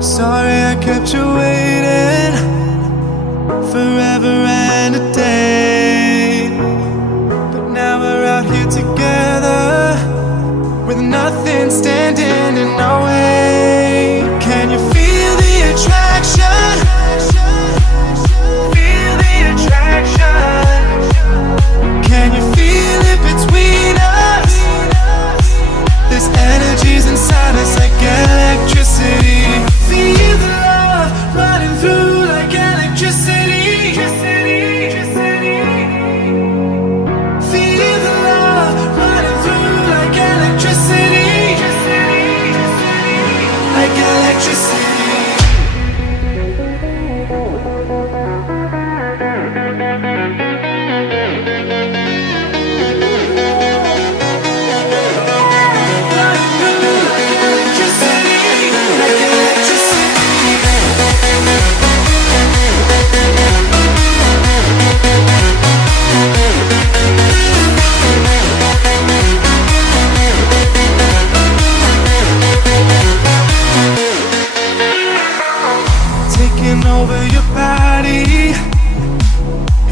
Sorry I kept you waiting forever and a day, but now we're out here together with nothing standing in our way. Can you feel the attraction? Feel the attraction. Can you feel it between us? This energy's inside us like electricity. Feel the love running through like electricity. Feel the love running through like electricity. Like electricity. Taking over your body,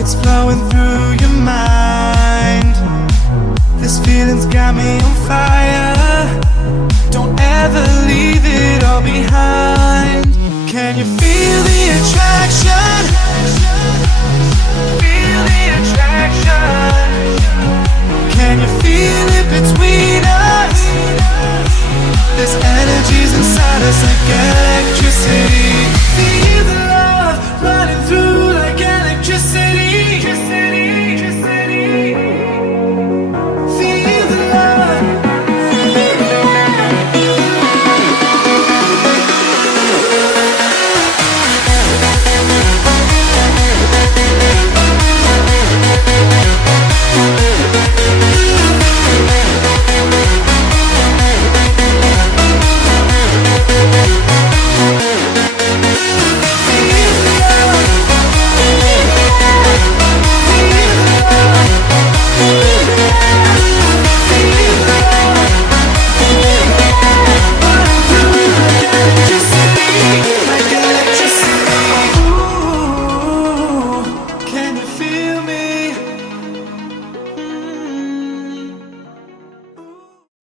it's flowing through your mind. This feeling's got me on fire. Don't ever leave it all behind. Can you feel the attraction? Feel the attraction. Can you feel it between us? This energy's inside us again.